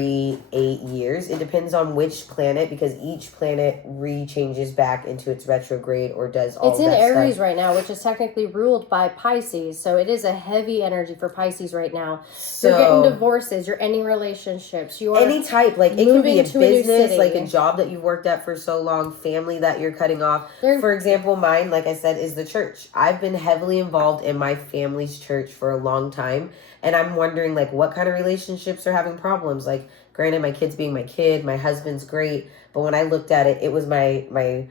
8 years. It depends on which planet, because each planet re-changes back into its retrograde or does all that stuff. It's in Aries right now, which is technically ruled by Pisces. So it is a heavy energy for Pisces right now. So you're getting divorces. You're ending relationships. You are any type. Like, it can be a business, like a job that you've worked at for so long, family that you're cutting off. For example, mine, like I said, is the church. I've been heavily involved in my family's church for a long time. And I'm wondering, like, what kind of relationships are having problems. Like, granted, my kid's being my kid, my husband's great, but when I looked at it, it was my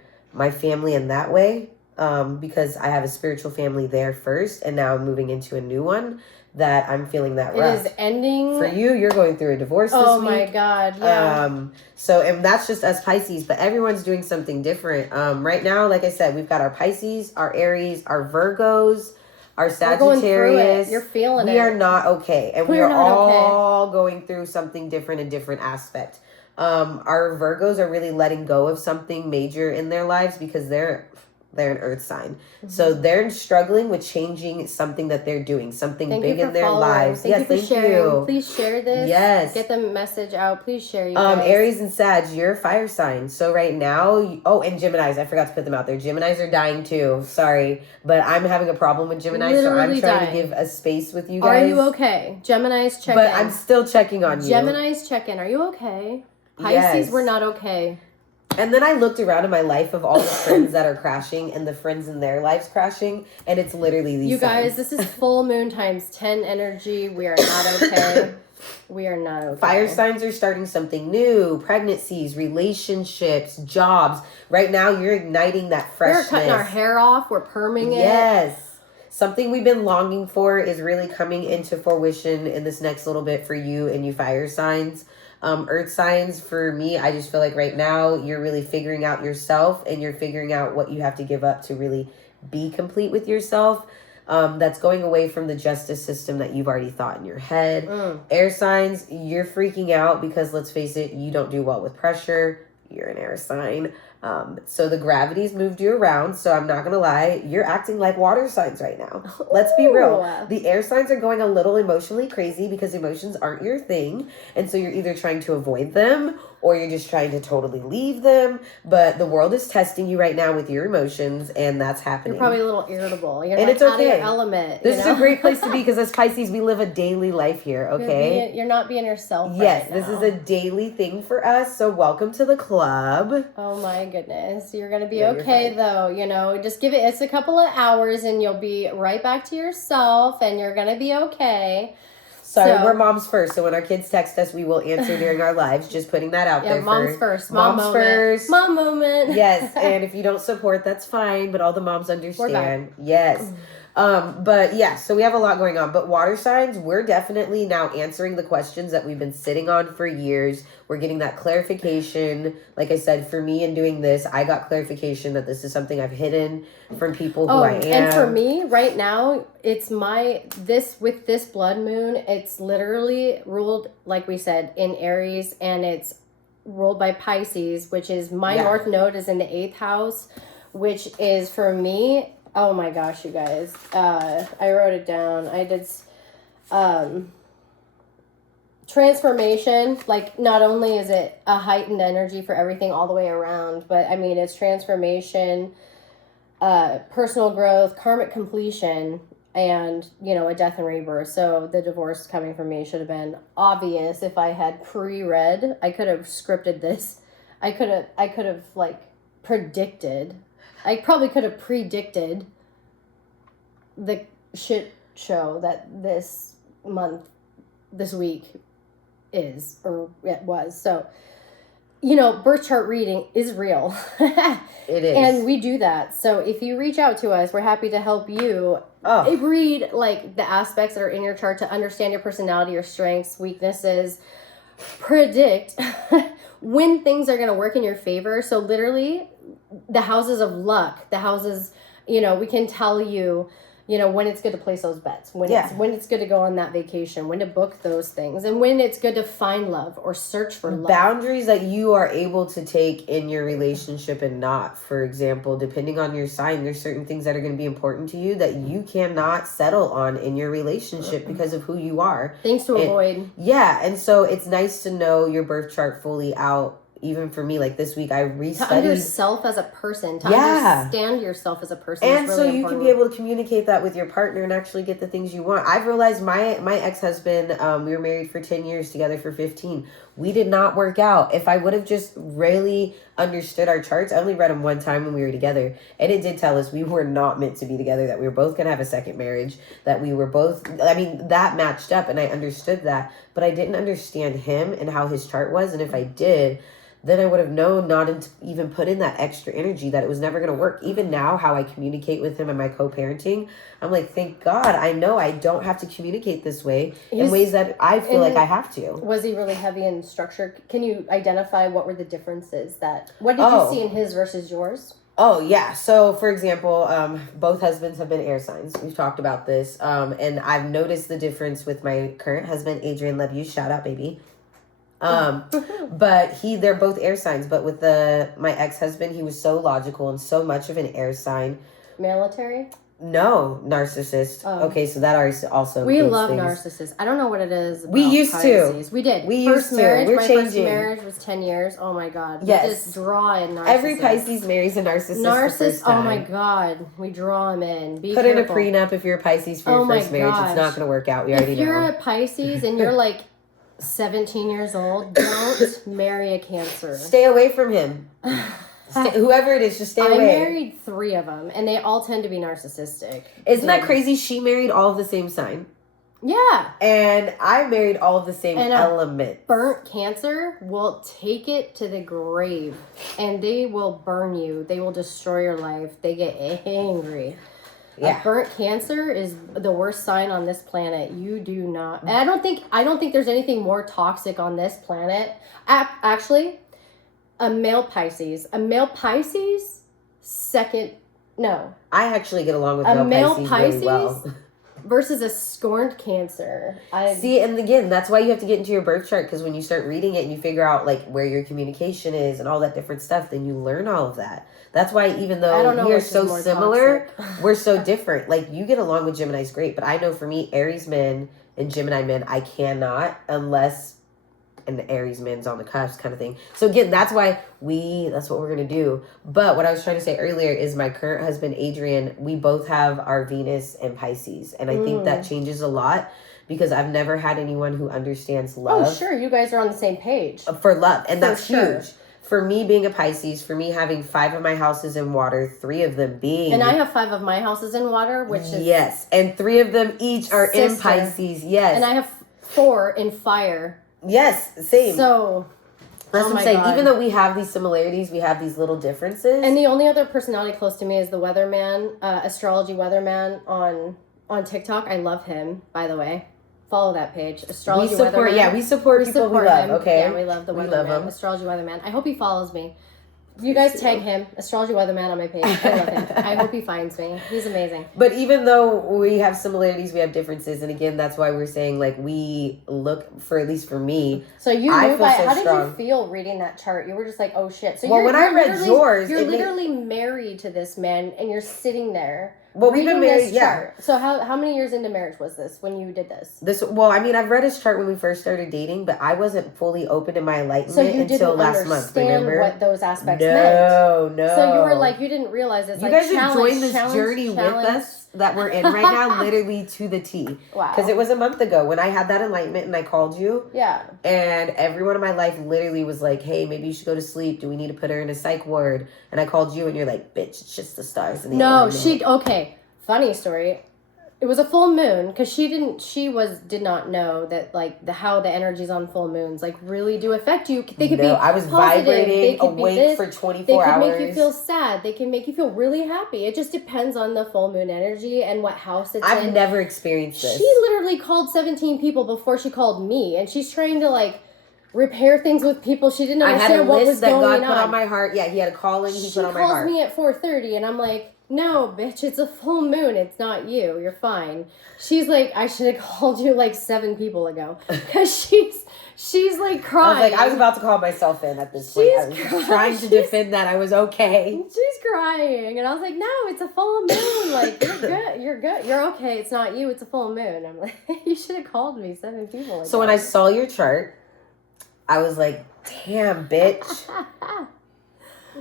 family in that way, because I have a spiritual family there first, and now I'm moving into a new one that I'm feeling that rough. It is ending. For you, you're going through a divorce this week. Oh my God, yeah. So, and that's just us Pisces, but everyone's doing something different. Right now, like I said, we've got our Pisces, our Aries, our Virgos, our Sagittarius. You're feeling it. We are not okay. And we are all going through something different, a different aspect. Our Virgos are really letting go of something major in their lives because they're an earth sign. Mm-hmm. So they're struggling with changing something that they're doing, something big in their lives. Thank you for sharing. Please share this. Yes. Get the message out. Please share, you guys. Aries and Sag, you're fire signs. So right now, and Geminis, I forgot to put them out there. Geminis are dying too. Sorry. But I'm having a problem with Geminis, Literally so I'm trying to give a space with you Are guys. you okay? Geminis, check in. But I'm still checking on you. Geminis, check in. Are you okay? Pisces, we're not okay. And then I looked around in my life of all the friends that are crashing and the friends in their lives crashing, and it's literally these guys, this is full moon times 10 energy. We are not okay. We are not okay. Fire signs are starting something new. Pregnancies, relationships, jobs. Right now, you're igniting that freshness. We're cutting our hair off. We're perming it. Yes. Something we've been longing for is really coming into fruition in this next little bit for you and you fire signs. Earth signs, for me, I just feel like right now you're really figuring out yourself and you're figuring out what you have to give up to really be complete with yourself. That's going away from the justice system that you've already thought in your head. Air signs, you're freaking out because, let's face it, you don't do well with pressure. You're an air sign. So the gravity's moved you around. So I'm not going to lie. You're acting like water signs right now. Let's be real. The air signs are going a little emotionally crazy because emotions aren't your thing. And so you're either trying to avoid them or you're just trying to totally leave them. But the world is testing you right now with your emotions, and that's happening. You're probably a little irritable. You're and like it's okay. Out of your element. This is a great place to be because as Pisces, we live a daily life here, okay? You're not being yourself Yes, right this now. is a daily thing for us, so welcome to the club. Oh my goodness. You're going to be okay though, just give it's a couple of hours and you'll be right back to yourself and you're going to be okay. Sorry, we're moms first, so when our kids text us, we will answer during our lives. Just putting that out there. Moms first. Moms first. Mom moment. Yes, and if you don't support, that's fine, but all the moms understand. Yes. But yeah, so we have a lot going on. But water signs, we're definitely now answering the questions that we've been sitting on for years. We're getting that clarification. Like I said, for me in doing this, I got clarification that this is something I've hidden from people who I am. And for me, right now, it's with this blood moon, it's literally ruled, like we said, in Aries, and it's ruled by Pisces, which is my North Node is in the 8th house, which is for me... Oh my gosh, you guys. I wrote it down. I did transformation. Like, not only is it a heightened energy for everything all the way around, but I mean, it's transformation, personal growth, karmic completion, and, a death and rebirth. So the divorce coming from me should have been obvious if I had pre-read. I could have scripted this. I could have predicted. I probably could have predicted the shit show that this week is, or it was. So, birth chart reading is real. It is. And we do that. So if you reach out to us, we're happy to help you read the aspects that are in your chart to understand your personality, your strengths, weaknesses, predict when things are going to work in your favor. So literally, the houses of luck, the houses, we can tell you, you know, when it's good to place those bets, when it's good to go on that vacation, when to book those things, and when it's good to find love or search for love. Boundaries that you are able to take in your relationship and not. For example, depending on your sign, there's certain things that are going to be important to you that you cannot settle on in your relationship because of who you are. Things to avoid. Yeah, and so it's nice to know your birth chart fully out. Even for me, like this week, I restudied. To understand yourself as a person. To understand yourself as a person. And is really so you important. can be able to communicate that with your partner and actually get the things you want. I've realized my ex-husband, we were married for 10 years, together for 15. We did not work out. If I would have just really understood our charts, I only read them one time when we were together. And it did tell us we were not meant to be together, that we were both going to have a second marriage, that we were both, I mean, that matched up and I understood that. But I didn't understand him and how his chart was. And if I did, then I would have known not to even put in that extra energy, that it was never going to work. Even now, how I communicate with him and my co-parenting, I'm like, thank God, I know I don't have to communicate this way in ways that I feel like I have to. Was he really heavy in structure? Can you identify what were the differences what did you see in his versus yours? Oh, yeah. So, for example, both husbands have been air signs. We've talked about this. And I've noticed the difference with my current husband, Adrian. Love you. Shout out, baby. But they're both air signs, but with my ex-husband, he was so logical and so much of an air sign. Military? No, narcissist. Okay, so that also we love narcissists. I don't know what it is. We used Pisces. We did. We first used marriage, to. We're my changing. First marriage was 10 years. Oh my God. Yes. We just draw in narcissists. Every Pisces marries a narcissist. The first time. Oh my God. We draw them in. Put in a prenup if you're a Pisces for your first marriage. It's not going to work out. We already know. If you're a Pisces and you're like 17 years old, don't marry a Cancer. Stay away from him. Whoever it is, just stay away. I married 3 of them, and they all tend to be narcissistic. Isn't that crazy? She married all of the same sign. Yeah. And I married all of the same element. Burnt Cancer will take it to the grave, and they will burn you. They will destroy your life. They get angry. Yeah. A burnt Cancer is the worst sign on this planet. You do not. And I don't think there's anything more toxic on this planet. Actually, a male Pisces, second. No. I actually get along with male Pisces really well. Versus a scorned Cancer. See, and again, that's why you have to get into your birth chart, because when you start reading it and you figure out like where your communication is and all that different stuff, then you learn all of that. That's why even though we are so similar, we're so different. Like, you get along with Gemini's great, but I know for me, Aries men and Gemini men, I cannot unless an Aries man's on the cusp kind of thing. So again, that's why that's what we're going to do. But what I was trying to say earlier is my current husband, Adrian, we both have our Venus and Pisces. And I think that changes a lot, because I've never had anyone who understands love. Oh, sure. You guys are on the same page. For love. And that's huge. For me being a Pisces, for me having 5 of my houses in water, 3 of them being... And I have 5 of my houses in water, which is... Yes. And 3 of them each are in Pisces. Yes. And I have 4 in fire. Yes, same. So, that's what I'm saying. God. Even though we have these similarities, we have these little differences. And the only other personality close to me is the weatherman, Astrology weatherman on TikTok. I love him, by the way. Follow that page, Astrology Weatherman. Yeah, we support people we love. Him. Okay, yeah, we love the weatherman, Astrology Weatherman. I hope he follows me. You guys tag him, Astrology Weatherman, on my page. I love him. I hope he finds me. He's amazing. But even though we have similarities, we have differences. And again, that's why we're saying, like, we look, for at least for me, so you knew how did you feel reading that chart? You were just like, oh shit. So when I read yours, you're literally married to this man and you're sitting there. Well, we've been married, yeah. So how many years into marriage was this when you did this? Well, I mean, I've read his chart when we first started dating, but I wasn't fully open to my enlightenment until last month. Remember what those aspects meant? No. So you were like, you didn't realize it's you like guys have joined this journey with us that we're in right now, literally to the T. Wow. Because it was a month ago when I had that enlightenment and I called you. Yeah. And everyone in my life literally was like, hey, maybe you should go to sleep. Do we need to put her in a psych ward? And I called you and you're like, bitch, it's just the stars. Okay. Funny story. It was a full moon because she did not know that like how the energies on full moons like really do affect you. They could be I was positive. Vibrating, awake for 24 hours. They could make you feel sad. They can make you feel really happy. It just depends on the full moon energy and what house it's in. I've never experienced this. She literally called 17 people before she called me, and she's trying to like repair things with people. She didn't I had a understand what was list that going God put on my heart. Yeah, he had a calling he put on my heart. She calls me at 4:30 and I'm like, no, bitch, it's a full moon. It's not you. You're fine. She's like, I should have called you like 7 people ago. Because she's like crying. I was about to call myself in at this point. I was trying to defend that I was okay. She's crying. And I was like, no, it's a full moon. Like, you're good. You're good. You're okay. It's not you. It's a full moon. I'm like, you should have called me 7 people ago. So when I saw your chart, I was like, damn, bitch.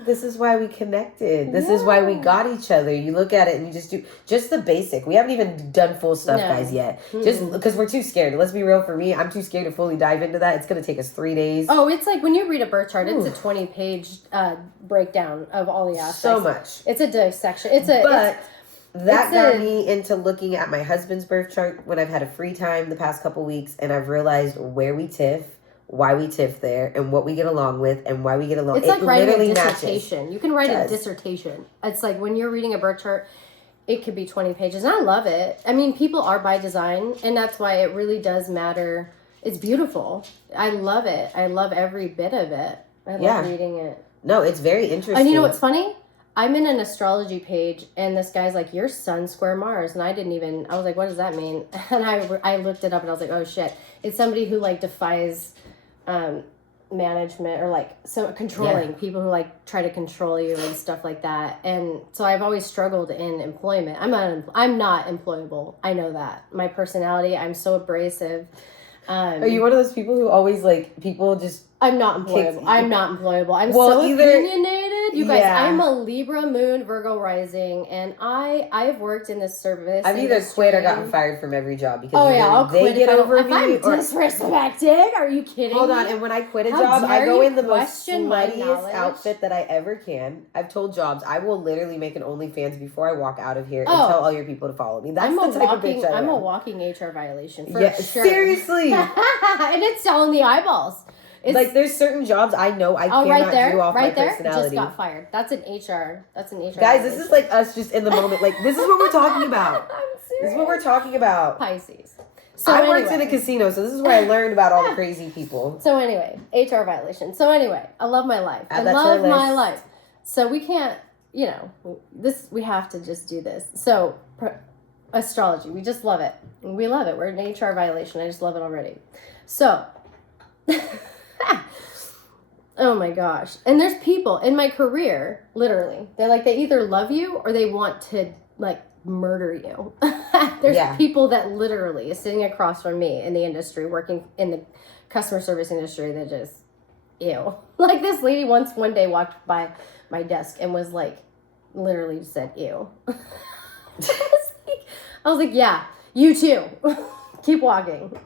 This is why we connected. This is why we got each other. You look at it and you just do just the basic. We haven't even done full stuff, guys, yet. Just because we're too scared. Let's be real, for me, I'm too scared to fully dive into that. It's going to take us 3 days. Oh, it's like when you read a birth chart, it's a 20-page breakdown of all the aspects. So much. It's a dissection. That got me into looking at my husband's birth chart when I've had a free time the past couple weeks, and I've realized where we tiff, why we tiff there, and what we get along with, and why we get along. It's like writing a dissertation. Matches. You can write a dissertation. It's like when you're reading a birth chart, it could be 20 pages. And I love it. I mean, people are by design, and that's why it really does matter. It's beautiful. I love it. I love every bit of it. I love reading it. No, it's very interesting. And you know what's funny? I'm in an astrology page, and this guy's like, "Your Sun square Mars," and I was like, "What does that mean?" And I looked it up, and I was like, "Oh shit!" It's somebody who like defies management or like controlling people who like try to control you and stuff like that. And so I've always struggled in employment. I'm not employable. I know that. My personality, I'm so abrasive. Are you one of those people who always like people just? I'm not employable. I'm so opinionated. You guys, I'm a Libra moon, Virgo rising, and I've worked in this service. I've either quit or gotten fired from every job because I'll quit get over if I'm disrespected. Are you kidding me? Hold on, and when I quit a job, I go in the most sluttiest outfit that I ever can. I've told Jobs I will literally make an OnlyFans before I walk out of here and tell all your people to follow me. That's the type of bitch I am. I'm a walking HR violation for sure. Seriously. And it's selling the eyeballs. It's, like there's certain jobs I know I cannot do off my personality. Just got fired. That's an HR. Guys, violation. This is like us just in the moment. Like this is what we're talking about. I'm serious. This is what we're talking about. Pisces. So I worked in a casino, so this is where I learned about all the crazy people. So anyway, HR violation. So anyway, I love my life. I love my life. So we can't, we have to just do this. So astrology, we just love it. We love it. We're an HR violation. I just love it already. So. Oh my gosh. And there's people in my career, literally, they either love you or they want to like murder you. There's people that literally is sitting across from me in the industry, working in the customer service industry, that just, ew. Like this lady one day walked by my desk and was like, literally said, ew. I was like, yeah, you too. Keep walking.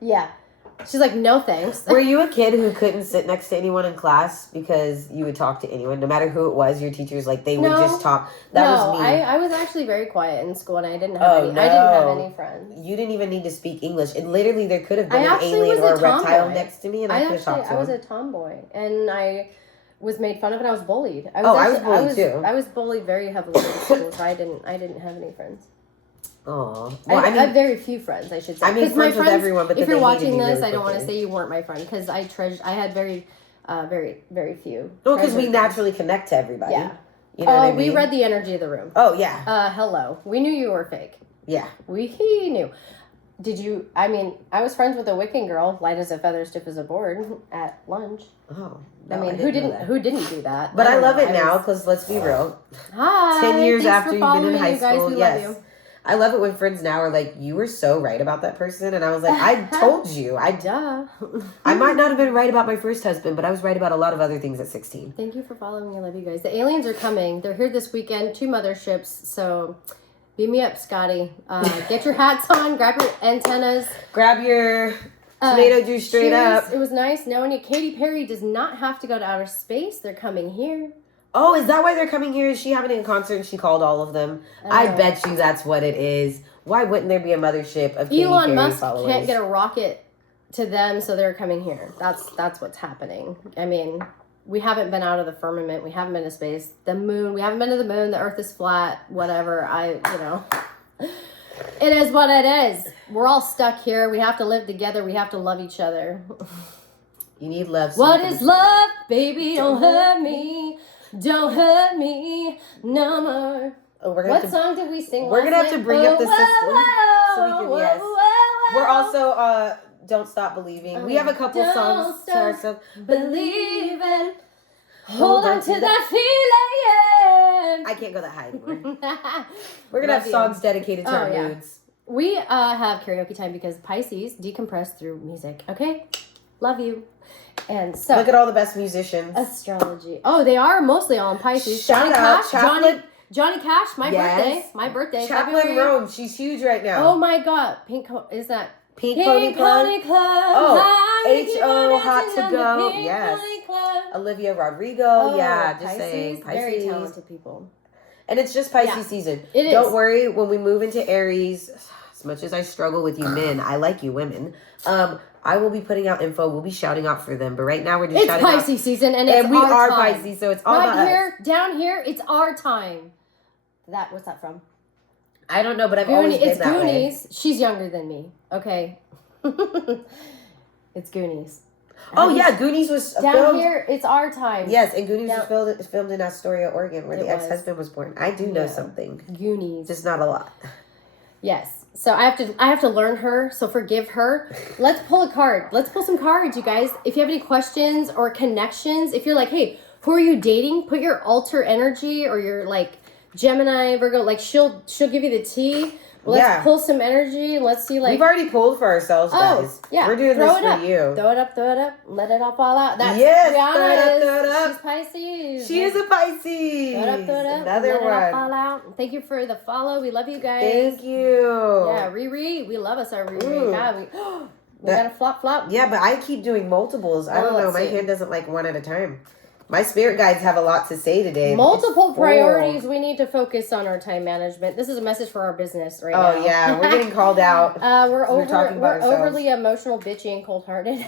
Yeah. She's like, no thanks. Were you a kid who couldn't sit next to anyone in class because you would talk to anyone, no matter who it was? Your teachers, like, they would just talk. That was me. I was actually very quiet in school, and I didn't have I didn't have any friends. You didn't even need to speak English. And literally, there could have been an alien or a reptile next to me, and I could have talked to him. I was a tomboy, and I was made fun of, and I was bullied. I was bullied too. I was bullied very heavily in school, so I didn't have any friends. Oh, well, I have very few friends, I should say. I made friends with everyone, but if you're watching this, I don't want to say you weren't my friend, because I had very, very few. No, because we naturally connect to everybody. Yeah. You know what I mean? We read the energy of the room. Oh yeah. Hello. We knew you were fake. Yeah. We knew. Did you? I mean, I was friends with a Wiccan girl, light as a feather, stiff as a board, at lunch. Oh. No, I mean, who didn't do that? But I love it now, because let's be real. Hi. 10 years after you've been in high school, we love you. I love it when friends now are like, you were so right about that person. And I was like, I told you. Duh. I might not have been right about my first husband, but I was right about a lot of other things at 16. Thank you for following me. I love you guys. The aliens are coming. They're here this weekend. 2 motherships. So beat me up, Scotty. Get your hats on. Grab your antennas. Grab your tomato juice straight up. It was nice knowing you. Katy Perry does not have to go to outer space. They're coming here. Oh, is that why they're coming here? Is she having a concert and she called all of them? I bet you that's what it is. Why wouldn't there be a mothership of Katy Perry Musk followers? Can't get a rocket to them, so they're coming here. That's what's happening. I mean, we haven't been out of the firmament. We haven't been to space. The moon. We haven't been to the moon. The Earth is flat. Whatever. It is what it is. We're all stuck here. We have to live together. We have to love each other. You need love. What is love, baby? Don't hurt me. Don't hurt me no more. Oh, What song did we sing? We're gonna have to bring up the system so we can. Yes. We're also Don't Stop Believing. We have a couple songs to ourselves. Believing. Hold on to that feeling. I can't go that high anymore. We're gonna have songs dedicated to our moods. We have karaoke time because Pisces decompress through music. Okay, love you. And so look at all the best musicians. Astrology. Oh, they are mostly all in Pisces. Johnny Cash. Johnny Cash. My birthday. Chaplin Rome. She's huge right now. Oh my God. Is that Pink Pony Club? Oh, H.O. Hot to Go. Pink Yes. Pony Club. Olivia Rodrigo. Oh, yeah, just Pisces, saying. Pisces. Very talented people. And it's just Pisces season. It is. Don't worry, when we move into Aries, as much as I struggle with you men, I like you women. I will be putting out info. We'll be shouting out for them. But right now we're just shouting out. It's Pisces season and it's we are time. Pisces, so it's all about us. Down here, it's our time. What's that from? I don't know, but I've always been that Goonies. way. She's younger than me. Okay. It's Goonies. Oh yeah, Goonies was down filmed here. It's our time. Yes, and Goonies was filmed in Astoria, Oregon, where the ex-husband was born. I do know something. Goonies, just not a lot. Yes. So I have to learn her. So forgive her. Let's pull a card. Let's pull some cards, you guys. If you have any questions or connections, if you're like, hey, who are you dating? Put your alter energy or your like Gemini, Virgo. Like she'll give you the tea. Let's pull some energy. Let's see, like... We've already pulled for ourselves, guys. Oh, yeah. We're doing this for you. Throw it up. Let it all fall out. That's Rihanna throw it up. She's Pisces. She is a Pisces. Throw it up. Another one. Let it all fall out. Thank you for the follow. We love you guys. Thank you. Yeah, Riri. We love us, our Riri. God, we got a flop. Yeah, but I keep doing multiples. I don't know. My hand doesn't like one at a time. My spirit guides have a lot to say today. Multiple priorities. We need to focus on our time management. This is a message for our business right now. Oh, yeah. We're getting called out. We're overly emotional, bitchy, and cold-hearted.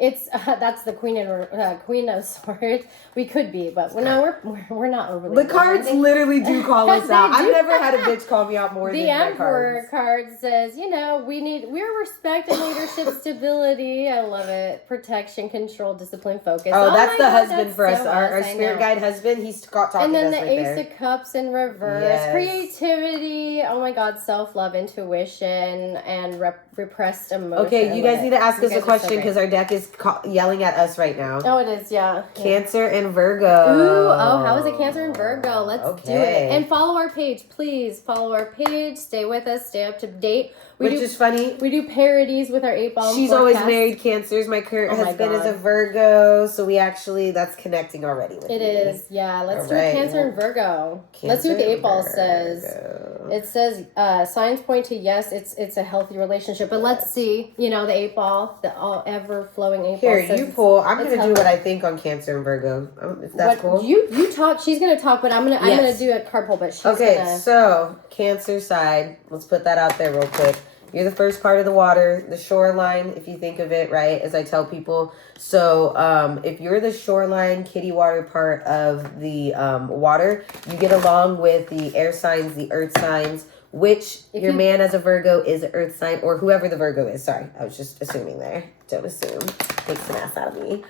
That's the Queen of Swords. We could be, but no, we're not overly. The cards literally do call us out. I've never had a bitch call me out more than my cards. The Emperor card says, we're respect and leadership, stability. I love it. Protection, control, discipline, focus. Oh, that's the husband that's for us. So our spirit guide husband. He's talking to us. And then right the Ace there. of Cups in reverse. Yes. Creativity. Oh my God. Self-love, intuition, and repressed emotion. Okay, you guys need to ask us a question because our deck is yelling at us right now. Oh, it is, yeah. Cancer and Virgo. Ooh, how is it Cancer and Virgo? Let's do it. And follow our page, please. Follow our page. Stay with us. Stay up to date. Which is funny. We do parodies with our 8-ball. She's always married Cancers. My current husband is a Virgo, so that's connecting already with It is, yeah. Let's do Cancer and Virgo. Let's see what the 8-ball says. It says signs point to yes, it's a healthy relationship. But let's see, the 8-ball, the all ever flowing 8-ball. Here, you pull. I'm gonna do what I think on Cancer and Virgo. If that's cool. You talk. She's gonna talk, but I'm gonna do a card pull. But she's so Cancer side. Let's put that out there real quick. You're the first part of the water, the shoreline, if you think of it, right, as I tell people. So if you're the shoreline, kitty water part of the water, you get along with the air signs, the earth signs, which your man as a Virgo is an earth sign, or whoever the Virgo is. Sorry, I was just assuming there. Don't assume. Takes an ass out of me.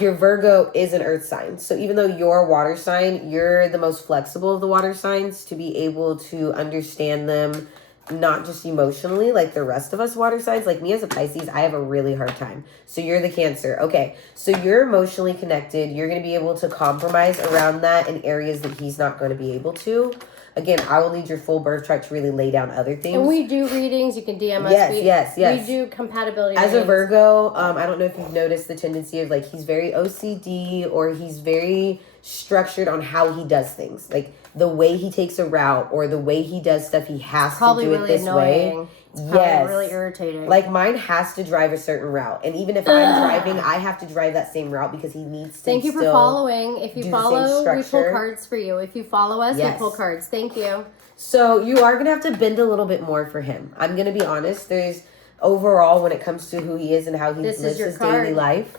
Your Virgo is an earth sign. So even though you're a water sign, you're the most flexible of the water signs to be able to understand them, not just emotionally like the rest of us water signs. Like me as a Pisces, I have a really hard time. So you're the Cancer. Okay, so you're emotionally connected. You're going to be able to compromise around that in areas that he's not going to be able to. Again, I will need your full birth chart to really lay down other things. And we do readings. You can DM us. Yes. We do compatibility as a Virgo, I don't know if you've noticed the tendency of like he's very OCD or he's very structured on how he does things. Like the way he takes a route or the way he does stuff, he has to do it this way. It's probably really irritating. Like mine has to drive a certain route. And even if I'm driving, I have to drive that same route because he needs to. Thank you for following. If you follow, we pull cards for you. If you follow us, we pull cards. Thank you. So you are going to have to bend a little bit more for him. I'm going to be honest. There's overall when it comes to who he is and how he lives his daily life.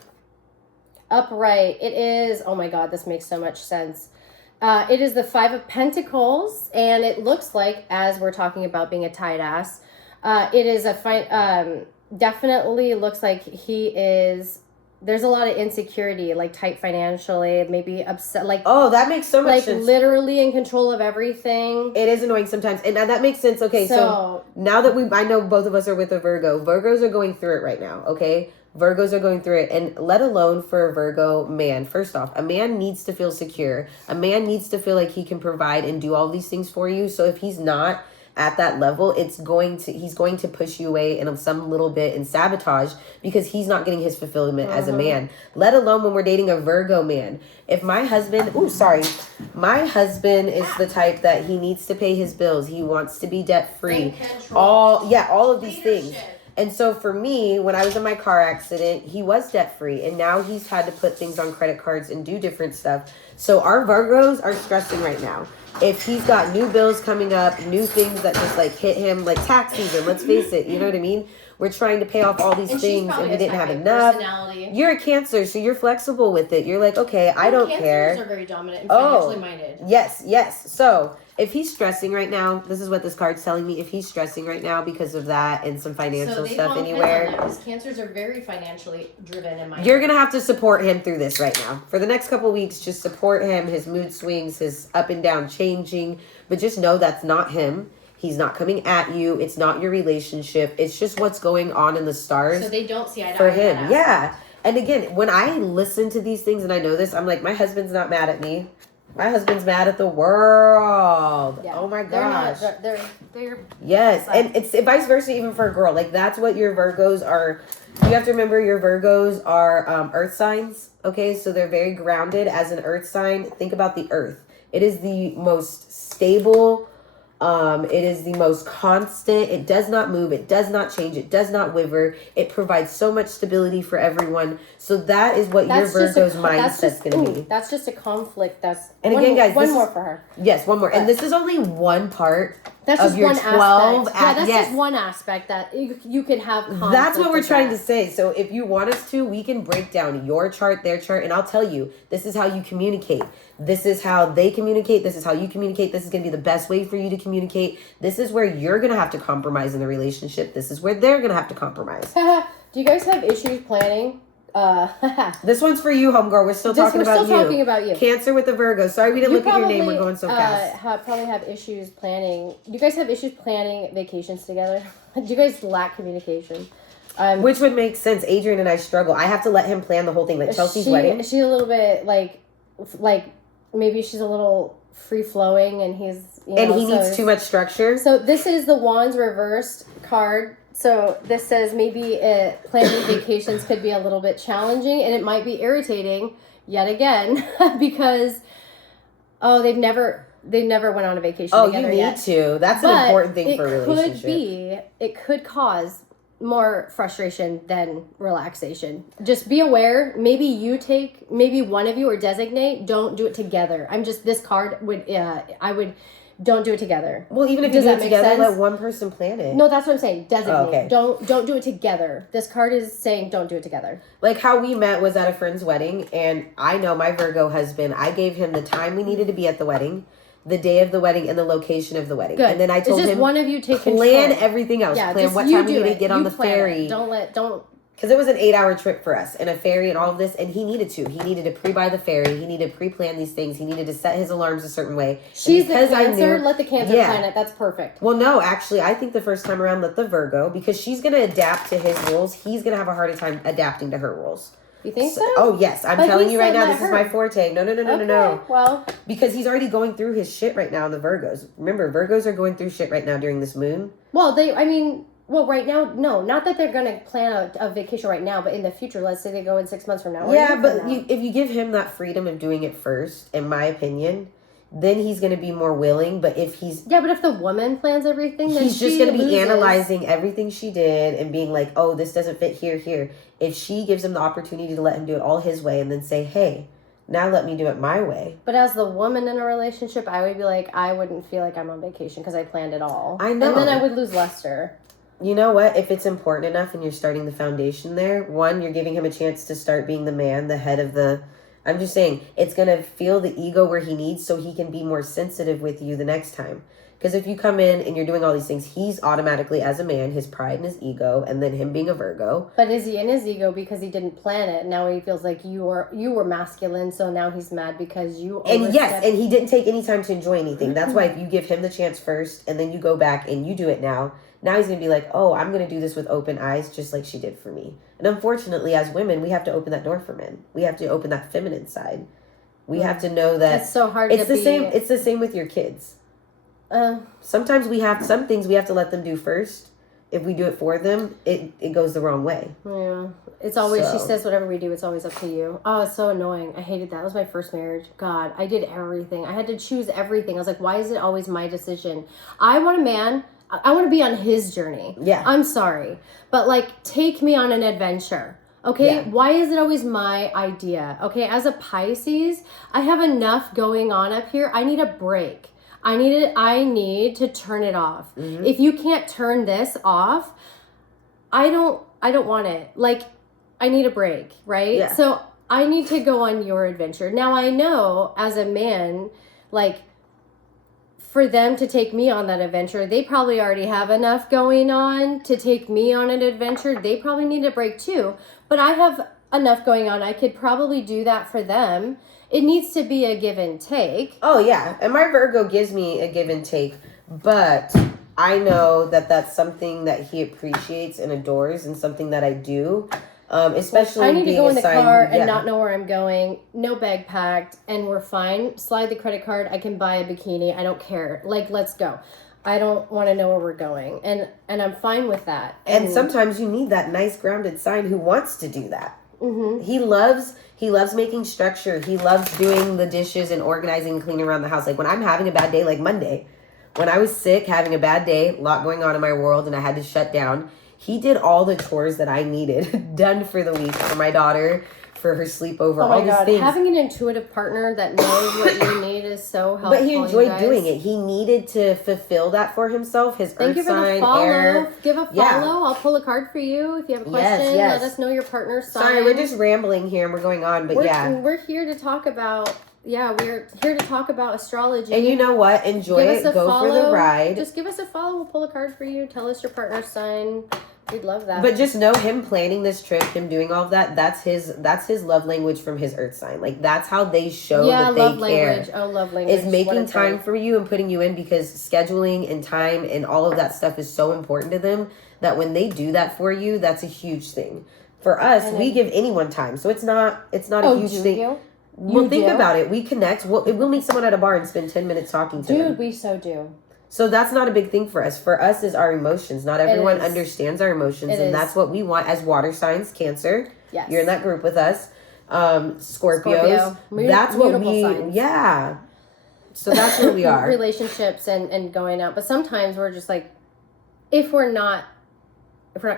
Upright. It is. Oh my God, this makes so much sense. It is the Five of Pentacles, and it looks like, as we're talking about being a tight ass, it is definitely looks like he is. There's a lot of insecurity, like tight financially, maybe upset, like that makes so much sense. Literally in control of everything. It is annoying sometimes, and that makes sense. Okay, so now that I know both of us are with a Virgo. Virgos are going through it right now. Okay, Virgos are going through it, and let alone for a Virgo man. First off, a man needs to feel secure. A man needs to feel like he can provide and do all these things for you. So if he's not at that level, he's going to push you away in some little bit and sabotage because he's not getting his fulfillment as a man, let alone when we're dating a Virgo man. If my husband my husband is the type that he needs to pay his bills, he wants to be debt free, all of these things. And so for me, when I was in my car accident, he was debt free, and now he's had to put things on credit cards and do different stuff. So our Virgos are stressing right now. If he's got new bills coming up, new things that just like hit him, like tax season, let's face it, you know what I mean? We're trying to pay off all these things and we didn't have enough. You're a Cancer, so you're flexible with it. You're like, okay, I don't care. Cancers are very dominant and financially minded. Yes. So if he's stressing right now, this is what this card's telling me. If he's stressing right now because of that and some financial stuff anywhere. Because Cancers are very financially driven in my You're going to have to support him through this right now. For the next couple weeks, just support him, his mood swings, his up and down changing. But just know that's not him. He's not coming at you. It's not your relationship. It's just what's going on in the stars. So they don't see eye to for eye him. Yeah. And again, when I listen to these things and I know this, I'm like, my husband's not mad at me. My husband's mad at the world. Yeah. Oh my gosh. They're yes. And it's vice versa even for a girl. Like that's what your Virgos are. You have to remember your Virgos are earth signs. Okay. So they're very grounded as an earth sign. Think about the earth. It is the most stable. It is the most constant. It does not move. It does not change. It does not waver. It provides so much stability for everyone. So that is what your Virgo's mindset's going to be. That's just a conflict. And again, guys, one more for her. Yes, one more. And this is only one part of your 12 aspect. Yeah, that's just one aspect that you could have conflict. That's what we're trying to say. So if you want us to, we can break down your chart, their chart, and I'll tell you, this is how you communicate. This is how they communicate. This is how you communicate. This is going to be the best way for you to communicate. This is where you're going to have to compromise in the relationship. This is where they're going to have to compromise. Do you guys have issues planning? This one's for you, homegirl. We're still talking about you. Cancer with the Virgo. Sorry we didn't look at your name. We're going so fast. Probably have issues planning. Do you guys have issues planning vacations together? Do you guys lack communication? Which would make sense. Adrian and I struggle. I have to let him plan the whole thing. Like Chelsea's wedding. She's a little bit like maybe she's a little free flowing, and he's he needs too much structure. So this is the Wands reversed card. So this says maybe planning vacations could be a little bit challenging, and it might be irritating yet again because they've never went on a vacation together yet. You need to. That's an important thing for a relationship. It could cause more frustration than relaxation. Just be aware. Maybe one of you or designate. Don't do it together. This card would. I would. Don't do it together. Well, even if you do it together, let one person plan it. No, that's what I'm saying. Designate. Oh, okay. Don't do it together. This card is saying don't do it together. Like how we met was at a friend's wedding, and I know my Virgo husband, I gave him the time we needed to be at the wedding, the day of the wedding, and the location of the wedding. Good. And then I told him, one of you take plan control. Everything else. Yeah, plan what time we need to get on the ferry. Don't. Because it was an 8-hour trip for us and a ferry and all of this. And he needed to. He needed to pre-buy the ferry. He needed to pre-plan these things. He needed to set his alarms a certain way. She's the Cancer. Let the Cancer plan it. That's perfect. Well, no, actually, I think the first time around, let the Virgo. Because she's going to adapt to his rules. He's going to have a harder time adapting to her rules. You think so? Oh, yes. I'm telling you right now, this is my forte. No. Well. Because he's already going through his shit right now in the Virgos. Remember, Virgos are going through shit right now during this moon. Well, Well, right now, no. Not that they're going to plan a vacation right now, but in the future, let's say they go in 6 months from now. Yeah, but if you give him that freedom of doing it first, in my opinion, then he's going to be more willing. But if he's... Yeah, but if the woman plans everything, then he's just going to be analyzing everything she did and being like, oh, this doesn't fit here. If she gives him the opportunity to let him do it all his way and then say, hey, now let me do it my way. But as the woman in a relationship, I would be like, I wouldn't feel like I'm on vacation because I planned it all. I know. And then I would lose luster. You know what? If it's important enough and you're starting the foundation there, one, you're giving him a chance to start being the man, the head of the I'm just saying it's going to feel the ego where he needs so he can be more sensitive with you the next time. Because if you come in and you're doing all these things, he's automatically, as a man, his pride and his ego, and then him being a Virgo. But is he in his ego because he didn't plan it? Now he feels like you were masculine, so now he's mad because you. And yes, and he didn't take any time to enjoy anything. That's why if you give him the chance first, and then you go back and you do it now he's going to be like, oh, I'm going to do this with open eyes, just like she did for me. And unfortunately, as women, we have to open that door for men. We have to open that feminine side. We have to know that it's so hard. It's the same with your kids. Sometimes some things we have to let them do first. If we do it for them, it goes the wrong way. Yeah. It's always, she says, whatever we do, it's always up to you. Oh, it's so annoying. I hated that. That was my first marriage. God, I did everything. I had to choose everything. I was like, why is it always my decision? I want a man. I want to be on his journey. Yeah. I'm sorry. But like, take me on an adventure. Okay, yeah. Why is it always my idea? Okay, as a Pisces, I have enough going on up here. I need a break. I need to turn it off. Mm-hmm. If you can't turn this off, I don't want it. Like, I need a break, right? Yeah. So I need to go on your adventure. Now I know as a man, like, for them to take me on that adventure, they probably already have enough going on to take me on an adventure. They probably need a break too. But I have enough going on. I could probably do that for them. It needs to be a give and take. Oh, yeah. And my Virgo gives me a give and take. But I know that that's something that he appreciates and adores and something that I do. Especially I need to go in the car and yeah. not know where I'm going. No bag packed. And we're fine. Slide the credit card. I can buy a bikini. I don't care. Like, let's go. I don't want to know where we're going. And I'm fine with that. And sometimes you need that nice grounded sign who wants to do that. Mm-hmm. He loves making structure. He loves doing the dishes and organizing and cleaning around the house. Like when I'm having a bad day, like Monday, when I was sick, having a bad day, a lot going on in my world, and I had to shut down, he did all the chores that I needed done for the week for my daughter, for her sleepover, all these things. Having an intuitive partner that knows what you need is so helpful. But he enjoyed doing it. He needed to fulfill that for himself. His Thank earth you for sign, the follow. air. Give a follow. Yeah. I'll pull a card for you if you have a question. Yes. Let us know your partner's sign. Sorry, we're just rambling here and we're going on, but we're here to talk about. Yeah, we're here to talk about astrology. And you know what? Enjoy it. Go for the ride. Just give us a follow. We'll pull a card for you. Tell us your partner's sign. We'd love that. But just know him planning this trip, him doing all of that, that's his love language from his earth sign. Like that's how they show that they love care. Language. Oh, love language. Is making time for you and putting you in, because scheduling and time and all of that stuff is so important to them that when they do that for you, that's a huge thing. For us, we give anyone time. So it's not a huge thing. You? Well, think about it. We connect. We'll meet someone at a bar and spend 10 minutes talking to them. Dude, we so do. So that's not a big thing for us. For us is our emotions. Not everyone understands our emotions. And that's what we want as water signs. Cancer. Yes. You're in that group with us. Scorpios. That's what we... Signs. Yeah. So that's where we are. Relationships and going out. But sometimes we're just like... If we're not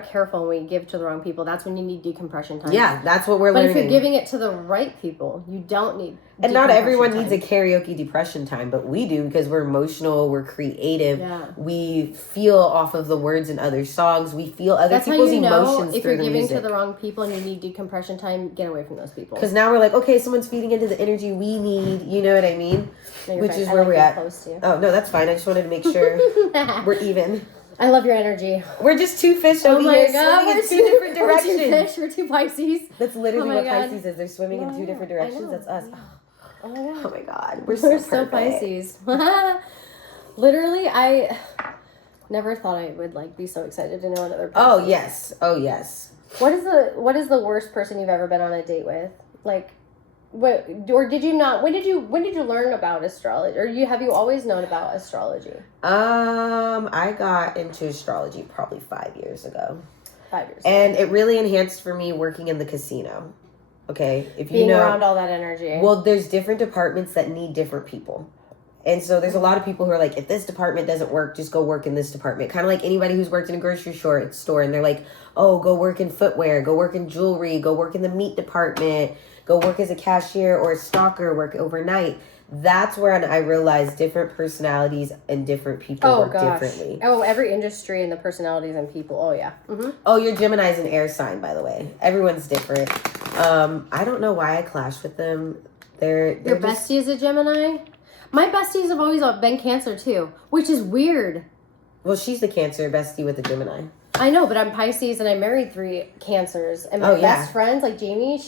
careful and we give it to the wrong people, that's when you need decompression time. Yeah, that's what we're learning. But if you're giving it to the right people, you don't need And not everyone needs a karaoke depression time, but we do because we're emotional, we're creative. Yeah. We feel off of the words in other songs. We feel other people's emotions if through you're the giving music. to the wrong people and you need decompression time, get away from those people. Because now we're like, okay, someone's feeding into the energy we need. You know what I mean? No, which is where we're at. Close to you. Oh, no, that's fine. I just wanted to make sure we're even. I love your energy. We're just two fish over here swimming in two different directions. We're two fish. We're two Pisces. That's literally what Pisces is. They're swimming in two different directions. That's us. Oh my God. We're so Pisces. Literally, I never thought I would be so excited to know another person. Oh yes. What is the worst person you've ever been on a date with? What, or did you not? When did you learn about astrology? Or have you always known about astrology? I got into astrology probably 5 years ago. 5 years. And it really enhanced for me working in the casino. Okay, if you being know, around all that energy. Well, there's different departments that need different people. And so there's a lot of people who are like, if this department doesn't work, just go work in this department. Kind of like anybody who's worked in a grocery store and they're like, oh, go work in footwear, go work in jewelry, go work in the meat department, go work as a cashier or a stalker, work overnight. That's where I realized different personalities and different people work differently. Oh, every industry and the personalities and people. Oh, yeah. Mm-hmm. Oh, your Gemini is an air sign, by the way. Everyone's different. I don't know why I clash with them. They're Your bestie is a Gemini? My besties have always been Cancer too, which is weird. Well, she's the Cancer bestie with the Gemini. I know, but I'm Pisces and I married 3 Cancers. And my best friends, like Jamie,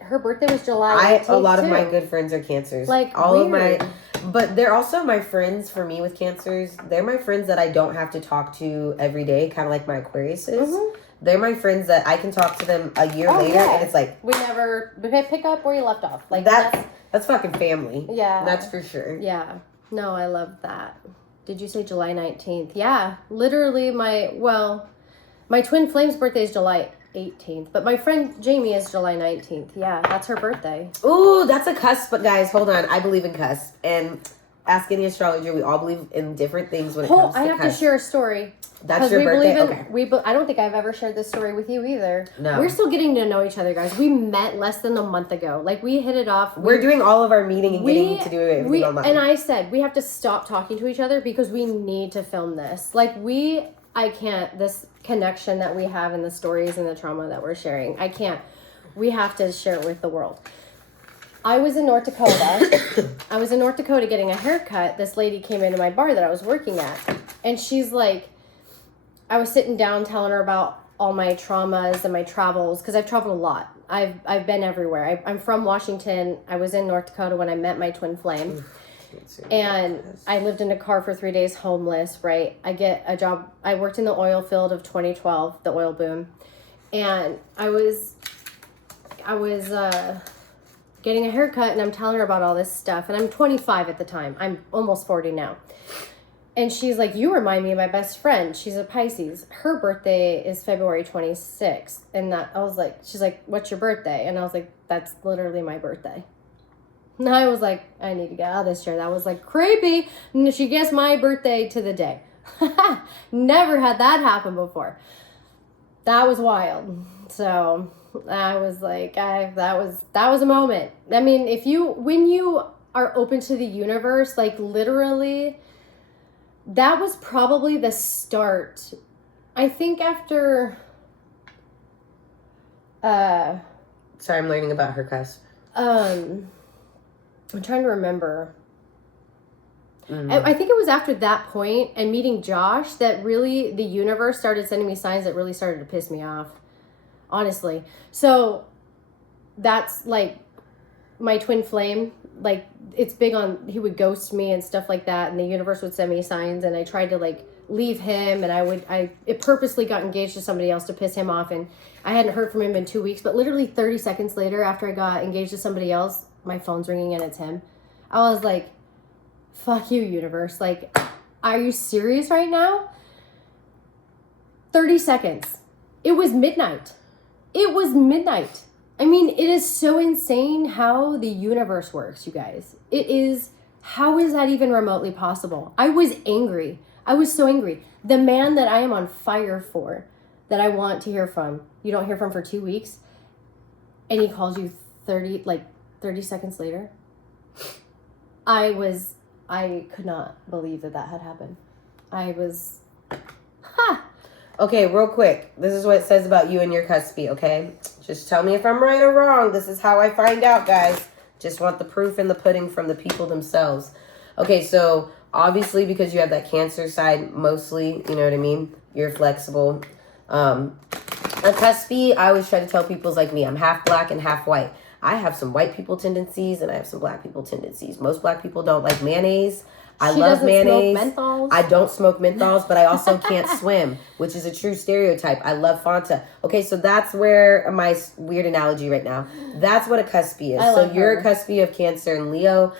her birthday was July 18th a lot too. of my good friends are Cancers. Like, all weird. of my, but they're also my friends for me with Cancers. They're my friends that I don't have to talk to every day, kind of like my Aquariuses. Mm-hmm. They're my friends that I can talk to them a year later, and it's like we never pick up where you left off. Like that's fucking family. Yeah, that's for sure. Yeah, no, I love that. Did you say July 19th? Yeah, literally my twin flame's birthday is July 18th, but my friend Jamie is July 19th. Yeah, that's her birthday. Ooh, that's a cusp. But guys, hold on. I believe in cusp. And ask any astrologer. We all believe in different things when it comes to I have to share a story. That's your birthday? Okay. I don't think I've ever shared this story with you either. No. We're still getting to know each other, guys. We met less than a month ago. Like, we hit it off. We're doing all of our meeting and getting to do everything online. And I said, we have to stop talking to each other because we need to film this. Like, this connection that we have in the stories and the trauma that we're sharing. We have to share it with the world. I was in North Dakota. Getting a haircut. This lady came into my bar that I was working at. And she's like, I was sitting down telling her about all my traumas and my travels, because I've traveled a lot. I've been everywhere. I'm from Washington. I was in North Dakota when I met my twin flame. And I lived in a car for 3 days homeless, right? I get a job. I worked in the oil field of 2012, the oil boom. And I was getting a haircut, and I'm telling her about all this stuff. And I'm 25 at the time. I'm almost 40 now. And she's like, you remind me of my best friend. She's a Pisces. Her birthday is February 26th. And she's like, what's your birthday? And I was like, that's literally my birthday. And I was like, I need to get out of this chair. That was like creepy. And she guessed my birthday to the day. Never had that happen before. That was wild. So I was like, that was a moment. I mean, when you are open to the universe, like literally, that was probably the start. I think after, sorry, I'm learning about her cusp. I'm trying to remember. I think it was after that point and meeting Josh that really the universe started sending me signs that really started to piss me off, honestly. So that's like my twin flame, like it's big on, he would ghost me and stuff like that, and the universe would send me signs, and I tried to like leave him, and I purposely got engaged to somebody else to piss him off, and I hadn't heard from him in 2 weeks, but literally 30 seconds later after I got engaged to somebody else, my phone's ringing and it's him. I was like, fuck you, universe. Like, are you serious right now? 30 seconds. It was midnight. I mean, it is so insane how the universe works, you guys. How is that even remotely possible? I was angry. I was so angry. The man that I am on fire for, that I want to hear from, you don't hear from for 2 weeks, and he calls you 30 seconds later. I could not believe that had happened. Okay, real quick. This is what it says about you and your cuspy, okay? Just tell me if I'm right or wrong. This is how I find out, guys. Just want the proof in the pudding from the people themselves. Okay, so obviously because you have that Cancer side mostly, you know what I mean? You're flexible. A cuspy, I always try to tell people is like me. I'm half black and half white. I have some white people tendencies and I have some black people tendencies. Most black people don't like mayonnaise. I love mayonnaise. I don't smoke menthols, but I also can't swim, which is a true stereotype. I love Fanta. Okay, so that's where my weird analogy right now. That's what a cuspy is. So you're a cuspy of Cancer and Leo.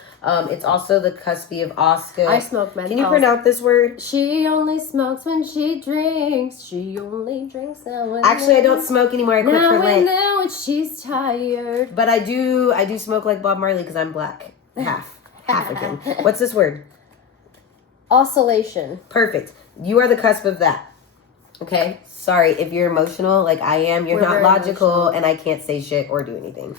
It's also the cuspy of Oscar. I smoke menthols. Can you pronounce this word? She only smokes when she drinks. She only drinks now when Actually, I don't smoke anymore. I quit for Lent. Now when she's tired. But I do smoke like Bob Marley because I'm black. Half again. What's this word? Oscillation. Perfect. You are the cusp of that. Okay? Sorry, if you're emotional like I am, you're not logical, and I can't say shit or do anything.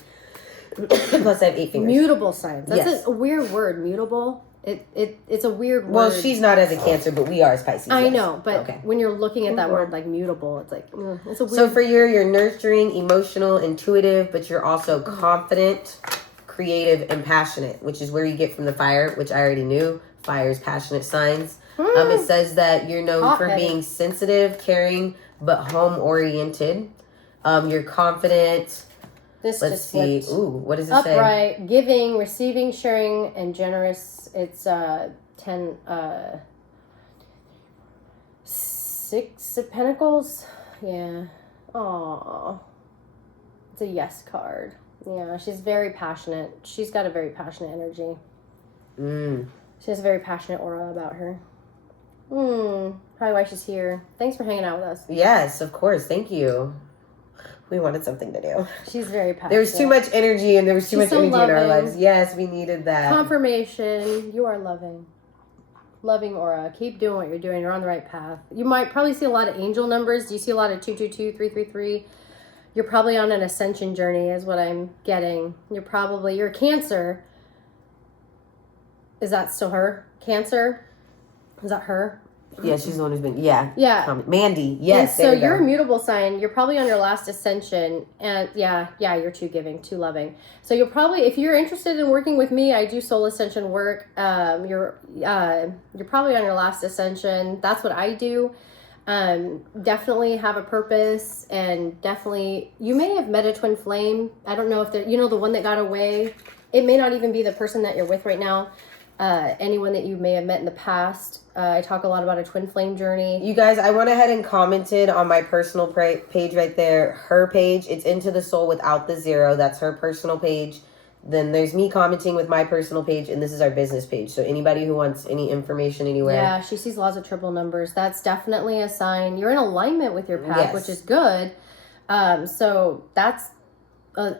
Plus I have 8 fingers. Mutable signs. That's a weird word, mutable. It's a weird word. Well, she's not as a Cancer, but we are as Pisces. I yes. know, but when you're looking at that word like mutable, it's like it's a weird. So for you're nurturing, emotional, intuitive, but you're also confident, creative, and passionate, which is where you get from the fire, which I already knew. Fire is passionate signs. It says that you're known for being sensitive, caring, but home oriented. You're confident. Let's see. Flipped. Ooh, what does it say? Upright, giving, receiving, sharing, and generous. It's 10 6 of Pentacles. Yeah. Aww. It's a yes card. Yeah, she's very passionate. She's got a very passionate energy. She has a very passionate aura about her. Probably why she's here. Thanks for hanging out with us. Yes, of course. Thank you. We wanted something to do. She's very passionate. There was too much energy and there was too much energy loving. in our lives. Yes, we needed that. Confirmation. You are loving. Loving aura. Keep doing what you're doing. You're on the right path. You might probably see a lot of angel numbers. Do you see a lot of 222, 333? You're probably on an ascension journey is what I'm getting. You're a Cancer. Is that still her? Cancer? Is that her? Yeah, she's the one who's been, yeah. Mandy, And yes. so you're a mutable sign. You're probably on your last ascension. And yeah, you're too giving, too loving. So you'll probably, if you're interested in working with me, I do soul ascension work. You're probably on your last ascension. That's what I do. Definitely have a purpose, and definitely, you may have met a twin flame. I don't know if they're, the one that got away. It may not even be the person that you're with right now. Anyone that you may have met in the past. I talk a lot about a twin flame journey. You guys, I went ahead and commented on my personal page right there. Her page, it's Into the Soul without the 0. That's her personal page. Then there's me commenting with my personal page, and this is our business page. So anybody who wants any information anywhere. Yeah, she sees lots of triple numbers. That's definitely a sign. You're in alignment with your path, which is good. So that's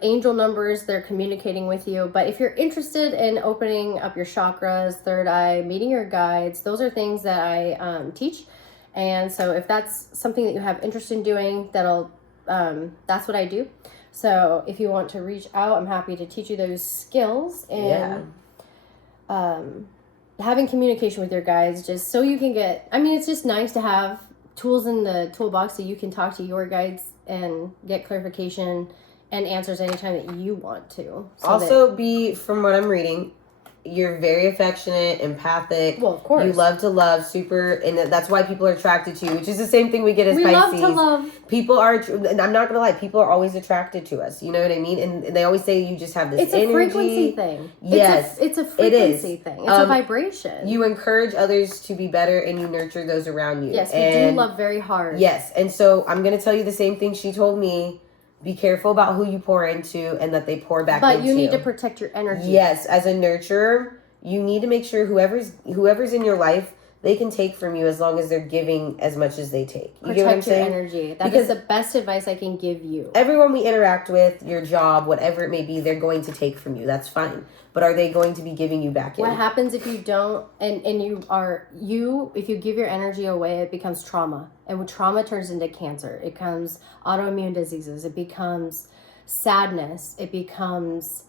angel numbers. They're communicating with you. But if you're interested in opening up your chakras, third eye, meeting your guides, those are things that I teach. And so if that's something that you have interest in doing, that's what I do. So if you want to reach out, I'm happy to teach you those skills and having communication with your guides, just so you can get, it's just nice to have tools in the toolbox so you can talk to your guides and get clarification and answers anytime that you want to. So from what I'm reading, you're very affectionate, empathic. Well, of course. You love to love, super, and that's why people are attracted to you, which is the same thing we get as Pisces. We love to love. People are, and I'm not going to lie, people are always attracted to us. You know what I mean? And they always say you just have this energy. It's a frequency thing. Yes. It's a frequency thing. It's a vibration. You encourage others to be better and you nurture those around you. Yes, we do love very hard. Yes, and so I'm going to tell you the same thing she told me. Be careful about who you pour into and that they pour back into you. But you need to protect your energy. Yes, as a nurturer, you need to make sure whoever's in your life, they can take from you as long as they're giving as much as they take. You get what I'm saying? Protect your energy. That is the best advice I can give you. Everyone we interact with, your job, whatever it may be, they're going to take from you. That's fine. But are they going to be giving you back in? What happens if you don't, and if you give your energy away, it becomes trauma. And when trauma turns into cancer, it becomes autoimmune diseases. It becomes sadness. It becomes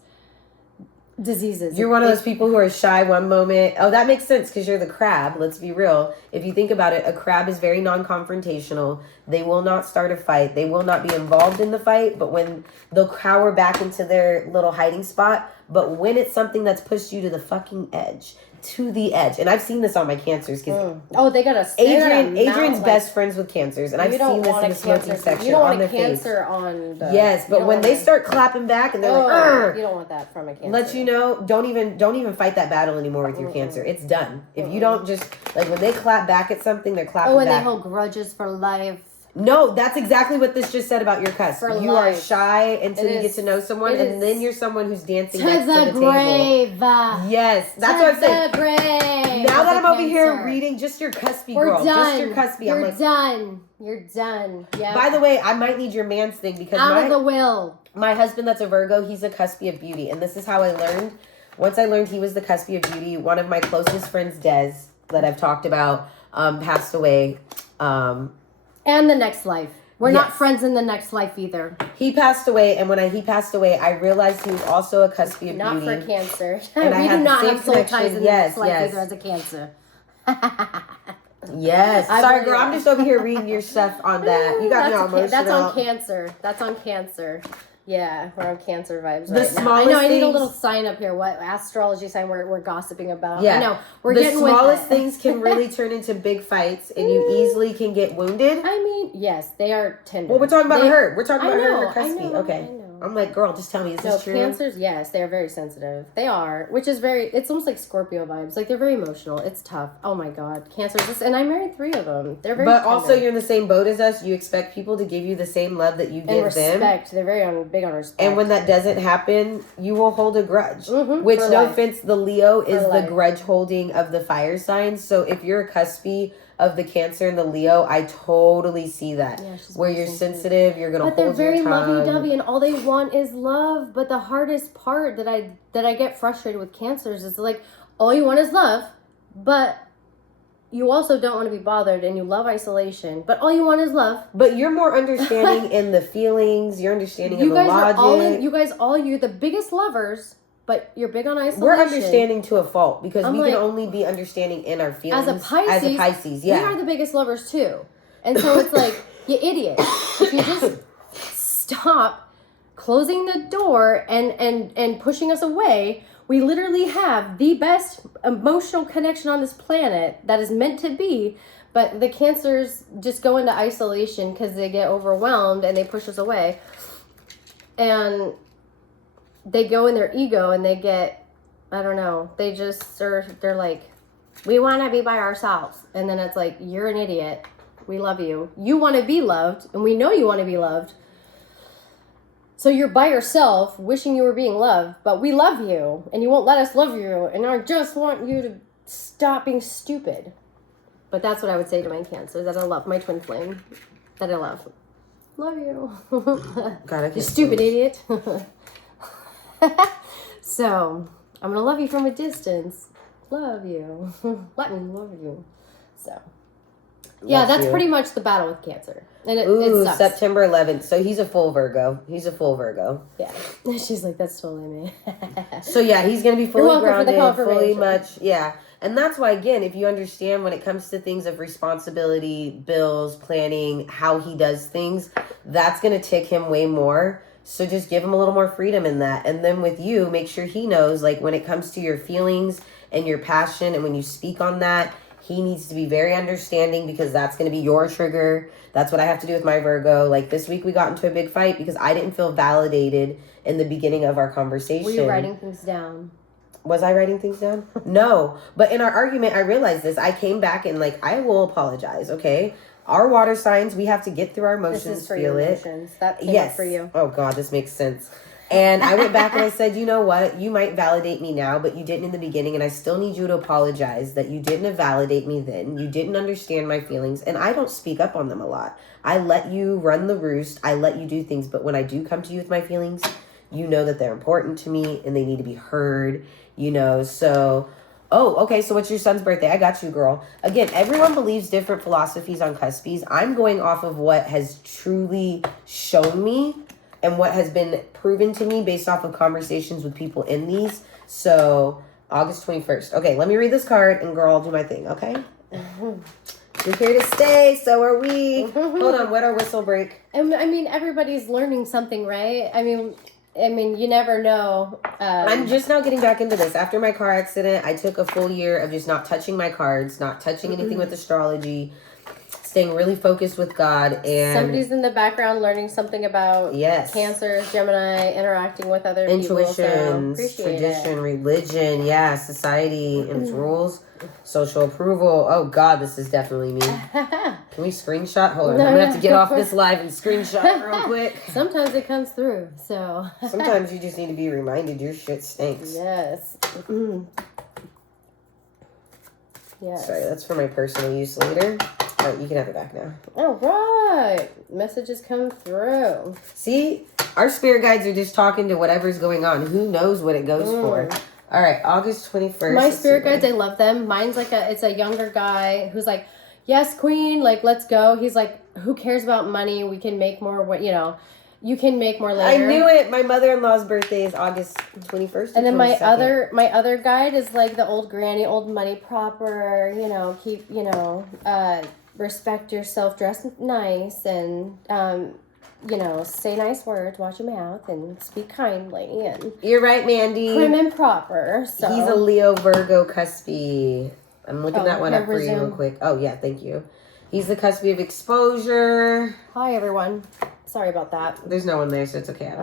diseases. You're one of those people who are shy one moment. Oh, that makes sense because you're the crab. Let's be real. If you think about it, a crab is very non-confrontational. They will not start a fight. They will not be involved in the fight, but when they'll cower back into their little hiding spot. But when it's something that's pushed you to the fucking edge, to the edge. And I've seen this on my cancers. Oh, they got a Adrian's best friends with cancers. And I've seen this in the smoking section. You don't want on a cancer on the... Yes, but when they start clapping back and they're like, you don't want that from a cancer. Let you know, don't even fight that battle anymore with your cancer. It's done. If you don't just, like when they clap back at something, they're clapping back. Oh, and they hold grudges for life. No, that's exactly what this just said about your cusp. You are shy until you get to know someone, and then you're someone who's dancing next to the grave. Table. Yes, that's what I'm saying. To the grave. Now that I'm over here reading just your cuspy girl, just your cuspy, You're done. You're done. Yeah. By the way, I might need your man's thing because out of the will. My husband, that's a Virgo, he's a cuspy of beauty, and this is how I learned. Once I learned he was the cuspy of beauty, one of my closest friends, Des, that I've talked about, passed away. And the next life. We're not friends in the next life either. He passed away, and when he passed away, I realized he was also a cusp of not beauty. Not for Cancer. And we do not have soul ties in the next life either as a Cancer. Yes. Sorry, girl. I'm just over here reading your stuff on that. You got me all emotional. That's on Cancer. That's on Cancer. Yeah, we're on Cancer vibes right now. I know. I need a little sign up here. What astrology sign we're gossiping about? Yeah. I know. We're getting with it. The smallest things can really turn into big fights, and you easily can get wounded. I mean, yes, they are tender. Well, we're talking about her. We're talking about her and her cuspy. Okay. I know. I'm like, girl, just tell me, is this true? Cancers, yes, they are very sensitive. They are, which is it's almost like Scorpio vibes. Like, they're very emotional. It's tough. Oh my God. Cancers, and I married 3 of them. They're very But tender. also, you're in the same boat as us. You expect people to give you the same love that you give respect. them. They're very big on respect. And when that doesn't happen, you will hold a grudge. Which, no offense, the Leo is the grudge holding of the fire signs. So if you're a cuspy of the Cancer and the Leo, I totally see that. Yeah, where you're sensitive, you're gonna hold your tongue. But they're very lovey-dovey, and all they want is love. But the hardest part that I get frustrated with Cancers is like, all you want is love, but you also don't want to be bothered, and you love isolation. But all you want is love. But you're more understanding in the feelings. You're understanding in the logic. You're the biggest lovers. But you're big on isolation. We're understanding to a fault because we can only be understanding in our feelings. As a Pisces, yeah. We are the biggest lovers too. And so it's like, you idiot. If you just stop closing the door and pushing us away, we literally have the best emotional connection on this planet that is meant to be. But the Cancers just go into isolation because they get overwhelmed and they push us away. And they go in their ego and they get, I don't know, they're like, we want to be by ourselves. And then it's like, you're an idiot. We love you. You want to be loved, and we know you want to be loved. So you're by yourself, wishing you were being loved, but we love you, and you won't let us love you, and I just want you to stop being stupid. But that's what I would say to my Cancer, that I love, my twin flame, that I love. Love you. God, you stupid idiot. So, I'm going to love you from a distance. Love you. Let me love you. So, yeah, that's pretty much the battle with Cancer. And it sucks. September 11th. So, he's a full Virgo. Yeah. She's like, that's totally me. So, yeah, he's going to be fully grounded, fully much. Yeah. And that's why, again, if you understand when it comes to things of responsibility, bills, planning, how he does things, that's going to tick him way more. So just give him a little more freedom in that. And then with you, make sure he knows, like, when it comes to your feelings and your passion, and when you speak on that, he needs to be very understanding, because that's going to be your trigger. That's what I have to do with my Virgo. Like, this week we got into a big fight because I didn't feel validated in the beginning of our conversation. Were you writing things down? Was I writing things down? No. But in our argument, I realized this. I came back and, like, I will apologize, okay? Our water signs, we have to get through our emotions, this is for feel your it. Emotions. That came up for you. Oh, God, this makes sense. And I went back and I said, you know what? You might validate me now, but you didn't in the beginning. And I still need you to apologize that you didn't validate me then. You didn't understand my feelings. And I don't speak up on them a lot. I let you run the roost. I let you do things. But when I do come to you with my feelings, you know that they're important to me and they need to be heard, you know. So, oh, okay, so what's your son's birthday? I got you, girl. Again, everyone believes different philosophies on cuspies. I'm going off of what has truly shown me and what has been proven to me based off of conversations with people in these. So, August 21st. Okay, let me read this card, and girl, I'll do my thing, okay? You're here to stay, so are we. Hold on, wet our whistle break. I mean, everybody's learning something, right? I mean, you never know. I'm just now getting back into this. After my car accident, I took a full year of just not touching my cards, not touching anything with astrology, staying really focused with God. And somebody's in the background learning something about Cancer, Gemini, interacting with other intuitions, people. So tradition, religion, society and its rules, social approval. Oh God, this is definitely me. Can we screenshot? Hold on, I'm gonna have to get off this live and screenshot real quick. Sometimes it comes through, so. Sometimes you just need to be reminded your shit stinks. Yes. Yes. Sorry, that's for my personal use later. All right, you can have it back now. All right. Messages come through. See, our spirit guides are just talking to whatever's going on. Who knows what it goes for? All right, August 21st. My spirit guides, I love them. Mine's like it's a younger guy who's like, yes, queen, like, let's go. He's like, who cares about money? We can make more, you know, you can make more I later. knew it. My mother-in-law's birthday is August 21st. And then 22nd. my other guide is like the old granny, old money proper, you know, keep, you know, respect yourself, dress nice, and, you know, say nice words, watch your mouth, and speak kindly, and You're right, Mandy. prim and proper. So He's a Leo Virgo cuspy. I'm looking that one up for you resume. real quick. Oh, yeah, thank you. He's the cuspy of exposure. Hi, everyone. Sorry about that. There's no one there, so it's okay.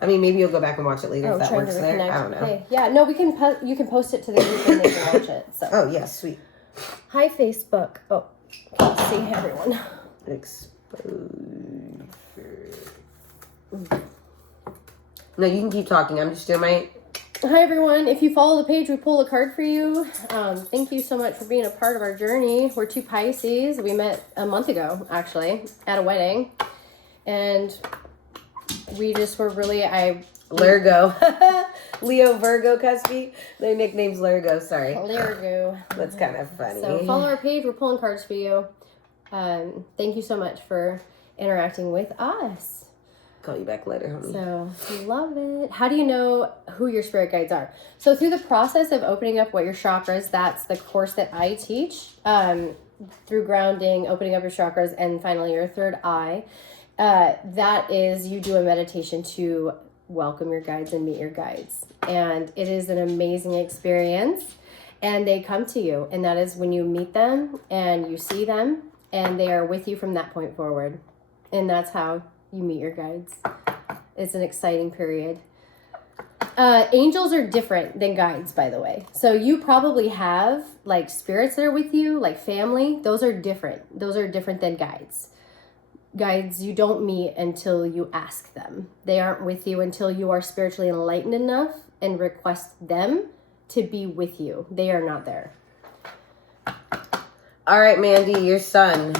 I mean, maybe you'll go back and watch it later if that trying works to there. reconnect. I don't know. Hey, yeah, no, we can. You can post it to the group and they can watch it. So. Oh, yeah, sweet. Hi, Facebook. Oh, let's see everyone. Exposure. No, you can keep talking. I'm just doing my... Hi, everyone. If you follow the page, we pull a card for you. Thank you so much for being a part of our journey. We're two Pisces. We met a month ago, actually, at a wedding. And we just were really... Lurgo. Leo Virgo cuspy. Their nickname's Lurgo, sorry. Lurgo. That's kind of funny. So follow our page. We're pulling cards for you. Thank you so much for interacting with us. Call you back later, honey. So, love it. How do you know who your spirit guides are? So, through the process of opening up what your chakras, that's the course that I teach, through grounding, opening up your chakras, and finally your third eye. That is, you do a meditation to welcome your guides and meet your guides. And it is an amazing experience. And they come to you. And that is when you meet them and you see them, and they are with you from that point forward. And that's how you meet your guides. It's an exciting period. Angels are different than guides, by the way. So you probably have like spirits that are with you, like family. Those are different. Those are different than guides. Guides you don't meet until you ask them. They aren't with you until you are spiritually enlightened enough and request them to be with you. They are not there. All right, Mandy, your sun.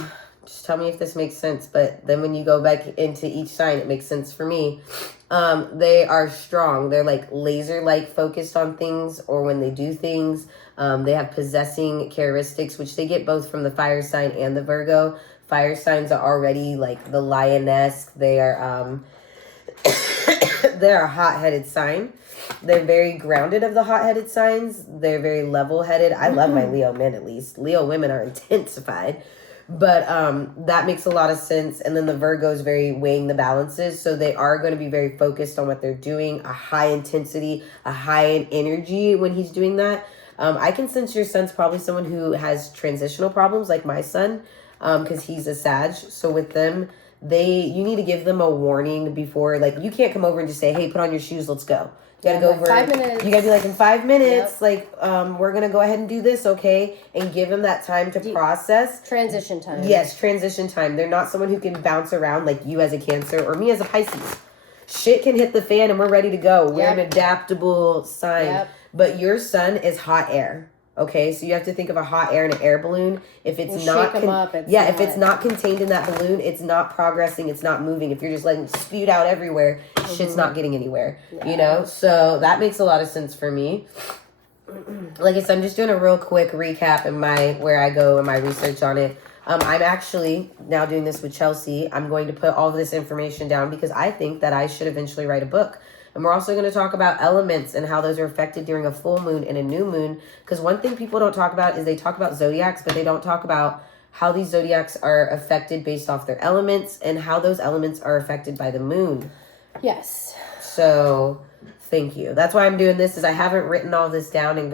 Just tell me if this makes sense, but then when you go back into each sign, it makes sense for me. They are strong. They're like laser-like focused on things, or when they do things, they have possessing characteristics, which they get both from the fire sign and the Virgo. Fire signs are already like the lioness. They are, they're a hot-headed sign. They're very grounded of the hot-headed signs. They're very level-headed. I love my Leo men, at least. Leo women are intensified. But that makes a lot of sense. And then the Virgo is very weighing the balances. So they are going to be very focused on what they're doing, a high intensity, a high in energy when he's doing that. I can sense your son's probably someone who has transitional problems like my son, because he's a Sag. So with them, you need to give them a warning before, like you can't come over and just say, hey, put on your shoes, let's go. You gotta go over. 5 minutes. You gotta be like, in 5 minutes, Yep. like, we're gonna go ahead and do this, okay? And give them that time to process. Transition time. Yes, transition time. They're not someone who can bounce around like you as a Cancer or me as a Pisces. Shit can hit the fan and we're ready to go. We're an adaptable sign. Yep. But your sun is hot air. Okay, so you have to think of a hot air and an air balloon. If it's not, if it's not contained in that balloon, it's not progressing. It's not moving. If you're just letting it spewed out everywhere, shit's not getting anywhere. Yeah. You know, so that makes a lot of sense for me. Like I said, I'm just doing a real quick recap in where I go in my research on it. I'm actually now doing this with Chelsea. I'm going to put all of this information down because I think that I should eventually write a book. And we're also going to talk about elements and how those are affected during a full moon and a new moon. Because one thing people don't talk about is they talk about zodiacs, but they don't talk about how these zodiacs are affected based off their elements and how those elements are affected by the moon. Yes. So, thank you. That's why I'm doing this, is I haven't written all this down and